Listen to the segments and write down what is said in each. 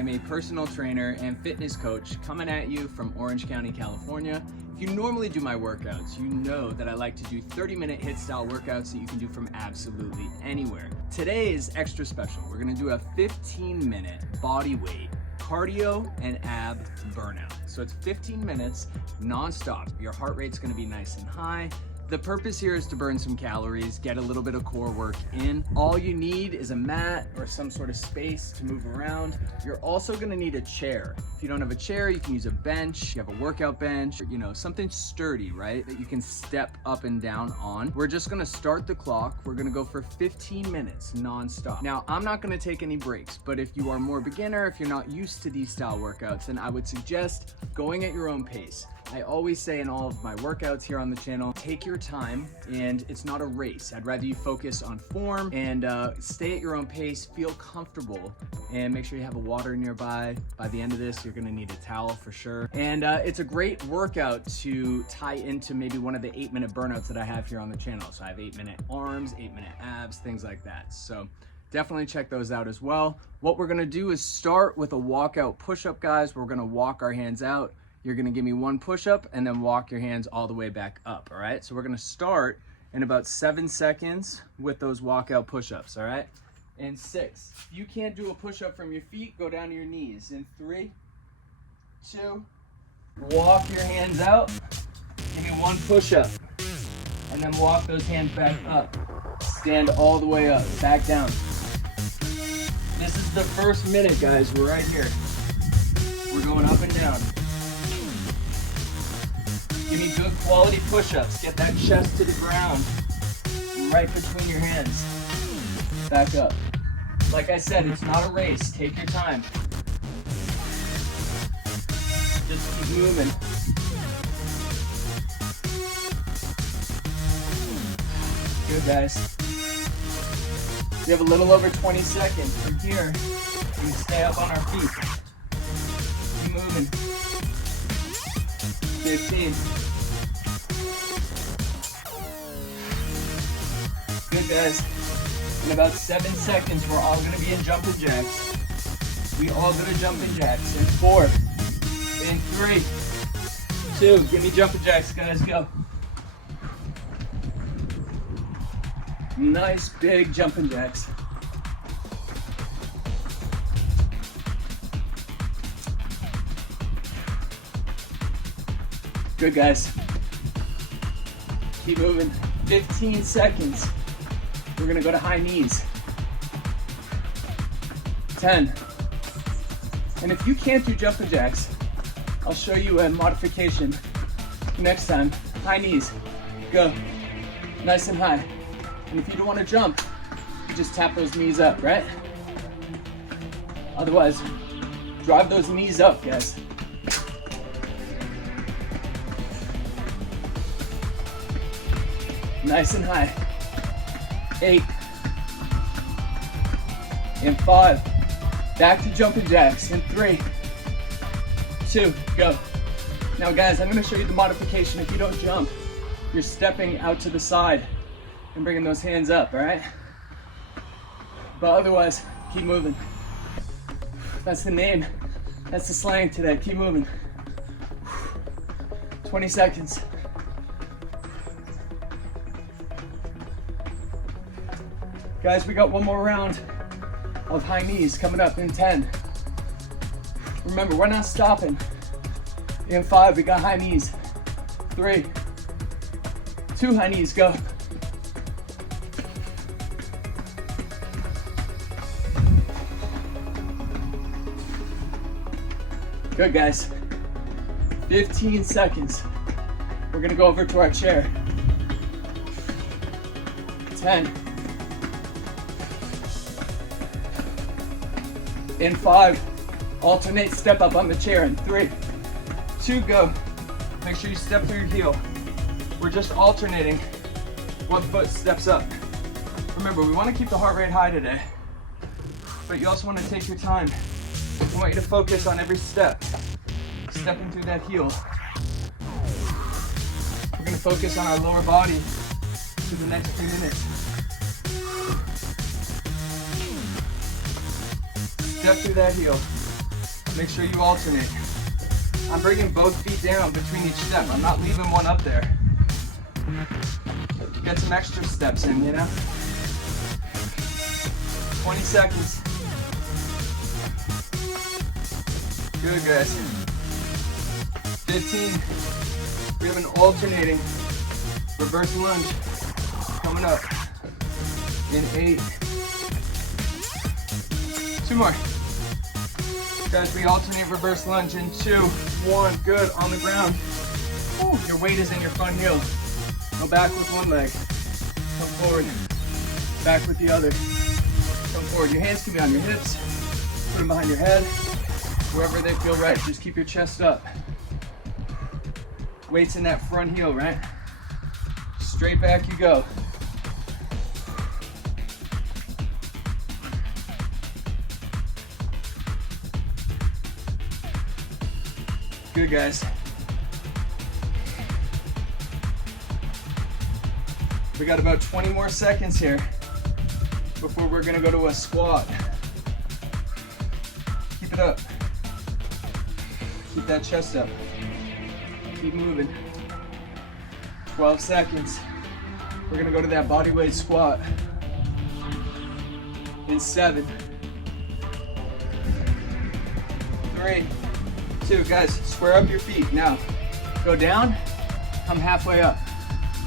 am a personal trainer and fitness coach coming at you from Orange County, California. If you normally do my workouts, you know that I like to do 30-minute HIIT style workouts that you can do from absolutely anywhere. Today is extra special. We're gonna do a 15-minute body weight cardio and ab burnout. So it's 15 minutes non-stop. Your heart rate's gonna be nice and high. The purpose here is to burn some calories, get a little bit of core work in. All you need is a mat or some sort of space to move around. You're also gonna need a chair. If you don't have a chair, you can use a bench. You have a workout bench, or, something sturdy, right? That you can step up and down on. We're just gonna start the clock. We're gonna go for 15 minutes non-stop. Now, I'm not gonna take any breaks, but if you are more beginner, if you're not used to these style workouts, then I would suggest going at your own pace. I always say in all of my workouts here on the channel, take your time, and it's not a race. I'd rather you focus on form and stay at your own pace, feel comfortable, and make sure you have a water nearby. By the end of this, you're gonna need a towel for sure. And it's a great workout to tie into maybe one of the 8-minute burnouts that I have here on the channel. So I have 8-minute arms, 8-minute abs, things like that. So definitely check those out as well. What we're gonna do is start with a walkout push-up, guys. We're gonna walk our hands out. You're gonna give me one push-up and then walk your hands all the way back up, all right? So we're gonna start in about 7 seconds with those walkout push-ups, all right? In 6. If you can't do a push-up from your feet, go down to your knees. In 3, 2, walk your hands out. Give me one push-up. And then walk those hands back up. Stand all the way up, back down. This is the first minute, guys. We're right here. We're going up and down. Give me good quality push-ups. Get that chest to the ground, right between your hands. Back up. Like I said, it's not a race. Take your time. Just keep moving. Good, guys. We have a little over 20 seconds. From here, we can stay up on our feet. Keep moving. 15. Good, guys. In about 7 seconds, we're all gonna be in jumping jacks. We all go to jumping jacks. In 4, in 3, 2, give me jumping jacks, guys, go. Nice big jumping jacks. Good, guys. Keep moving. 15 seconds. We're gonna go to high knees. 10. And if you can't do jumping jacks, I'll show you a modification next time. High knees. Go. Nice and high. And if you don't want to jump, you just tap those knees up, right? Otherwise, drive those knees up, guys. Nice and high. 8. In 5. Back to jumping jacks. In 3, 2, go. Now, guys, I'm going to show you the modification. If you don't jump, you're stepping out to the side and bringing those hands up, all right? But otherwise, keep moving. That's the name. That's the slang today. Keep moving. 20 seconds. Guys, we got one more round of high knees coming up in 10. Remember, we're not stopping. In 5, we got high knees. 3, 2 high knees, go. Good, guys. 15 seconds. We're gonna go over to our chair. 10. In 5, alternate step up on the chair. In 3, 2, go. Make sure you step through your heel. We're just alternating. One foot steps up. Remember, we want to keep the heart rate high today, but you also want to take your time. I want you to focus on every step. Stepping through that heel. We're going to focus on our lower body for the next few minutes. Step through that heel. Make sure you alternate. I'm bringing both feet down between each step. I'm not leaving one up there. Get some extra steps in, you know? 20 seconds. Good, guys. 15. We have an alternating reverse lunge coming up in 8. 2 more. Guys, we alternate reverse lunge in 2, 1. Good, on the ground. Woo. Your weight is in your front heel. Go back with one leg. Come forward. Back with the other. Come forward. Your hands can be on your hips. Put them behind your head. Wherever they feel right. Just keep your chest up. Weight's in that front heel, right? Straight back you go. Good, guys. We got about 20 more seconds here before we're gonna go to a squat. Keep it up. Keep that chest up. Keep moving. 12 seconds. We're gonna go to that body weight squat in 7, 3, 2. Guys, square up your feet. Now, go down, come halfway up.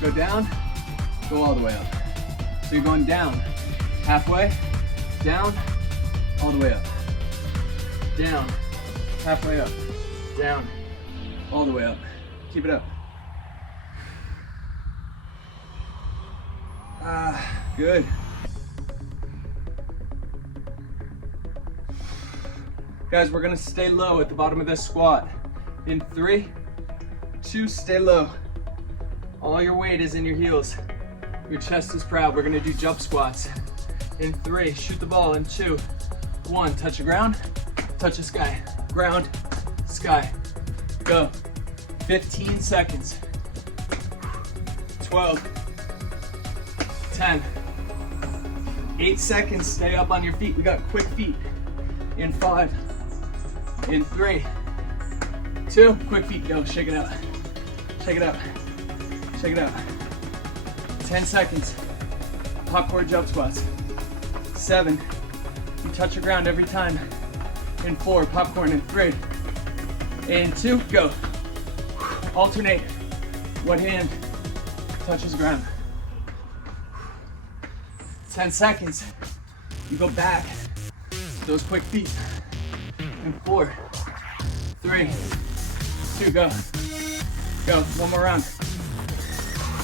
Go down, go all the way up. So you're going down, halfway, down, all the way up. Down, halfway up, down, all the way up. Keep it up. Good. Guys, we're gonna stay low at the bottom of this squat. In 3, 2, stay low. All your weight is in your heels. Your chest is proud. We're gonna do jump squats. In 3, shoot the ball. In 2, 1, touch the ground, touch the sky. Ground, sky. Go. 15 seconds. 12, 10, 8 seconds. Stay up on your feet. We got quick feet. In 5, in 3, 2, quick feet. Go, shake it out. Shake it out. Shake it out. 10 seconds. Popcorn jump squats. 7, you touch the ground every time. In 4, popcorn. In 3, in 2, go. Alternate. One hand touches the ground. 10 seconds. You go back. Those quick feet. In 4, 3, 2, go. Go. One more round.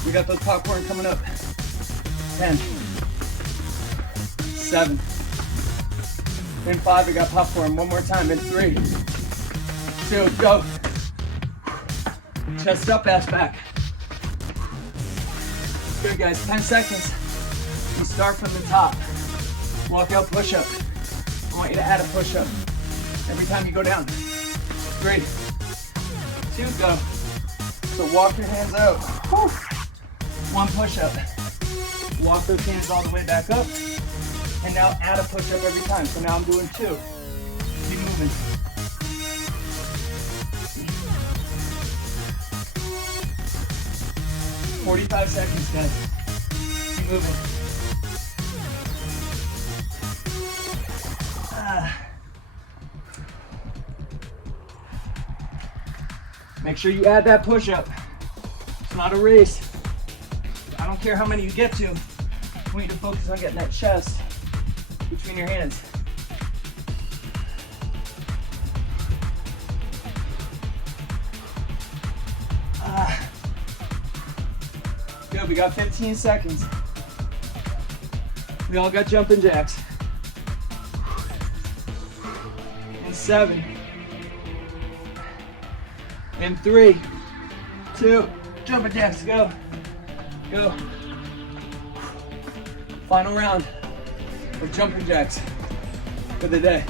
We got those popcorn coming up. 10, 7. In 5, we got popcorn. One more time. In 3, 2, go. Chest up, ass back. Good, guys. 10 seconds. You start from the top. Walk out push-up. I want you to add a push-up every time you go down. 3, 2, go. So walk your hands out. Whew. 1 push-up. Walk those hands all the way back up. And now add a push-up every time. So now I'm doing 2. Keep moving. "45 seconds, guys. Keep moving. Make sure you add that push-up. It's not a race. I don't care how many you get to. I want you to focus on getting that chest between your hands. Good, we got 15 seconds. We all got jumping jacks. In 7. In 3, 2, jumping jacks, go. Go. Final round of jumping jacks for the day.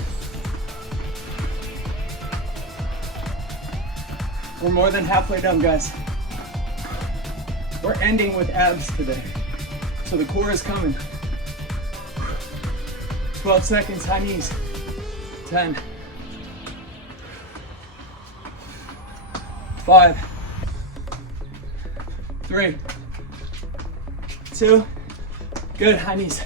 We're more than halfway done, guys. We're ending with abs today. So the core is coming. 12 seconds, high knees. 10, 5, 3, 2, good, high knees.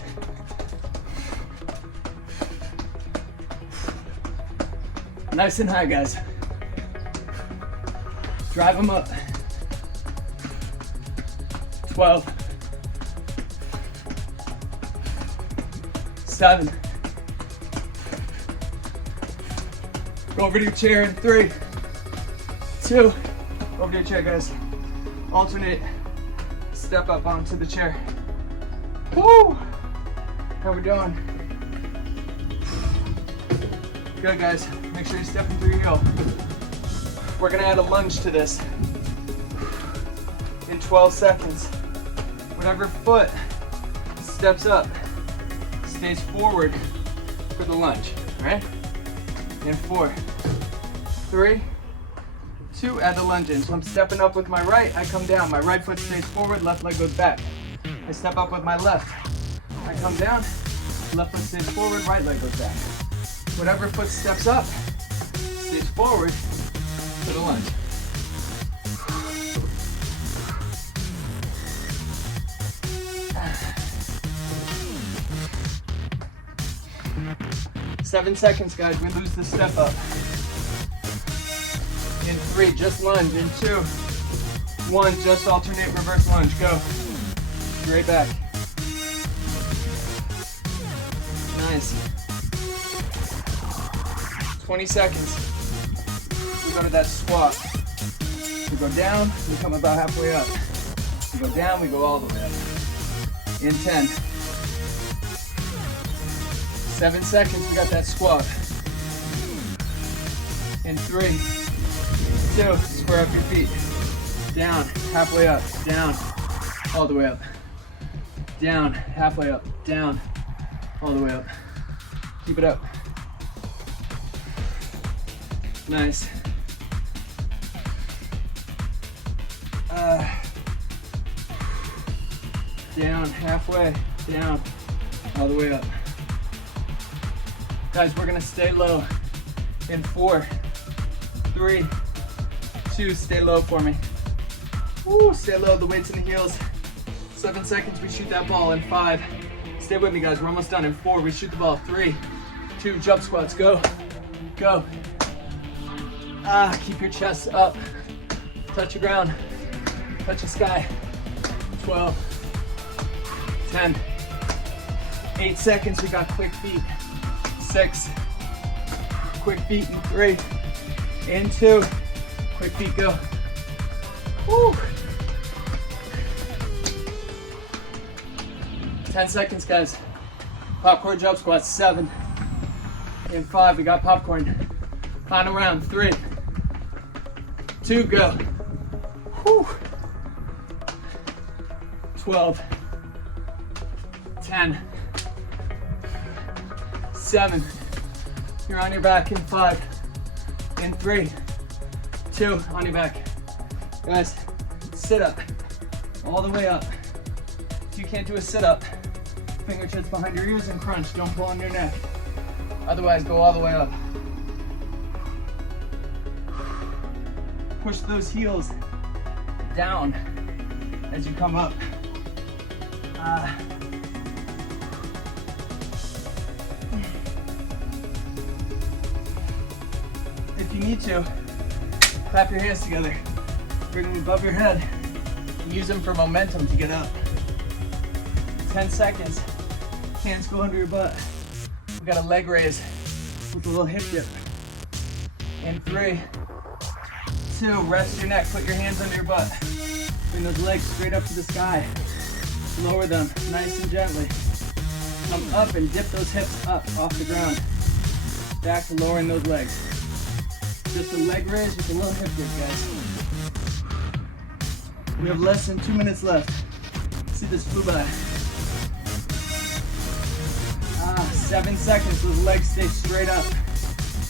Nice and high, guys. Drive them up. 12, 7, go over to your chair in 3, 2, over to your chair, guys. Alternate, step up onto the chair. Woo! How we doing? Good, guys. Make sure you're stepping through your heel. We're gonna add a lunge to this in 12 seconds. Whatever foot steps up stays forward for the lunge, all right? In 4, 3, 2, add the lunge in. So I'm stepping up with my right, I come down. My right foot stays forward, left leg goes back. I step up with my left, I come down, left foot stays forward, right leg goes back. Whatever foot steps up stays forward for the lunge. 7 seconds, guys. We lose the step up. In 3, just lunge. In 2, 1, just alternate reverse lunge. Go. Straight back. Nice. 20 seconds. We go to that squat. We go down, we come about halfway up. We go down, we go all the way up. In 10. 7 seconds, we got that squat. In 3, 2, square up your feet. Down, halfway up, down, all the way up. Down, halfway up, down, all the way up. Keep it up. Nice. Down, halfway, down, all the way up. Guys, we're gonna stay low. In 4, 3, 2, stay low for me. Woo, stay low, the weight's in the heels. 7 seconds, we shoot that ball. In 5, stay with me, guys, we're almost done. In 4, we shoot the ball. 3, 2, jump squats, go, go. Keep your chest up. Touch the ground, touch the sky. 12, 10, 8 seconds, we got quick feet. 6, quick feet in 3, in 2, quick feet, go. Woo. 10 seconds, guys. Popcorn jump squats, 7, in 5, we got popcorn. Final round, 3, 2, go. Woo. 12, 10, 7, you're on your back. In 5, in 3, 2, on your back. Guys, sit up, all the way up. If you can't do a sit up, fingertips behind your ears and crunch, don't pull on your neck. Otherwise, go all the way up. Push those heels down as you come up. If you need to, clap your hands together. Bring them above your head and use them for momentum to get up. 10 seconds. Hands go under your butt. We got a leg raise with a little hip dip. In 3, 2, rest your neck. Put your hands under your butt. Bring those legs straight up to the sky. Lower them nice and gently. Come up and dip those hips up off the ground. Back to lowering those legs. Just a leg raise with a little hip dip, guys. We have less than 2 minutes left. See, this flew by. 7 seconds, those legs stay straight up.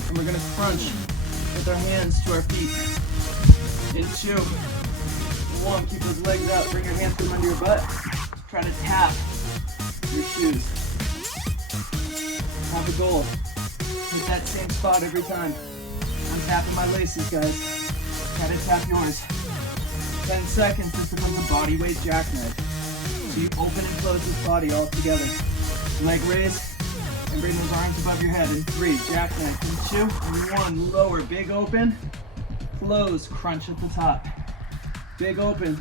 And we're gonna crunch with our hands to our feet. In 2, 1, keep those legs up. Bring your hands to them under your butt. Try to tap your shoes. Have a goal. Hit that same spot every time. I'm tapping my laces, guys. Try to tap yours. 10 seconds, this becomes a body weight jackknife. So you open and close this body all together. Leg raise, and bring those arms above your head. In 3, jackknife. In 2, and 1, lower. Big open, close, crunch at the top. Big open,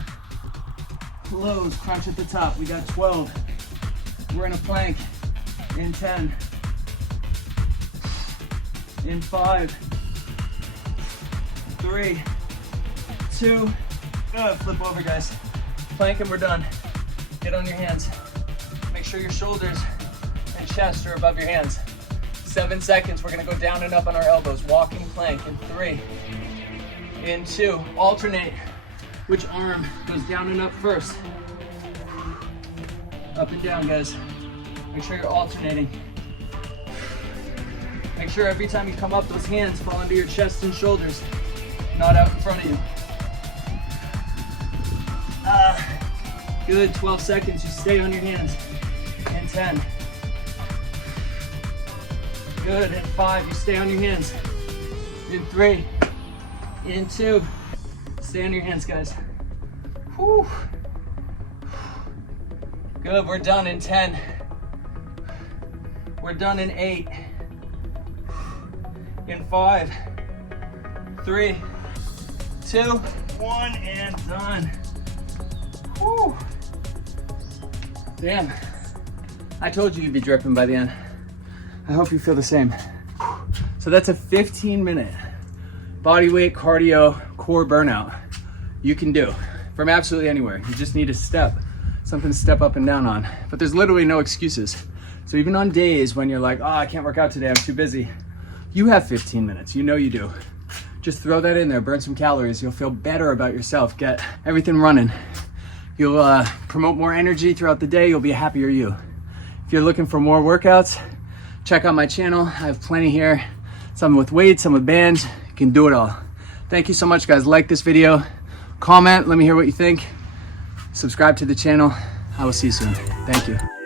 close, crunch at the top. We got 12. We're in a plank. In 10. In 5. 3, 2, good. Flip over, guys. Plank and we're done. Get on your hands. Make sure your shoulders and chest are above your hands. 7 seconds. We're gonna go down and up on our elbows. Walking plank in 3, in 2. Alternate which arm goes down and up first. Up and down, guys. Make sure you're alternating. Make sure every time you come up, those hands fall into your chest and shoulders, not out in front of you. Good, 12 seconds, you stay on your hands. In 10. Good, in 5, you stay on your hands. In 3, in 2, stay on your hands, guys. Whew. Good, we're done in 10. We're done in 8. In 5, 3, 2, 1, and done. Whew. Damn, I told you you'd be dripping by the end. I hope you feel the same. So that's a 15-minute body weight cardio core burnout you can do from absolutely anywhere. You just need a something to step up and down on. But there's literally no excuses. So even on days when you're like, oh, I can't work out today, I'm too busy, you have 15 minutes, you know you do. Just throw that in there, burn some calories, you'll feel better about yourself, get everything running. You'll promote more energy throughout the day, you'll be a happier you. If you're looking for more workouts, check out my channel. I have plenty here, some with weights, some with bands, you can do it all. Thank you so much, guys. Like this video, comment, let me hear what you think. Subscribe to the channel. I will see you soon. Thank you.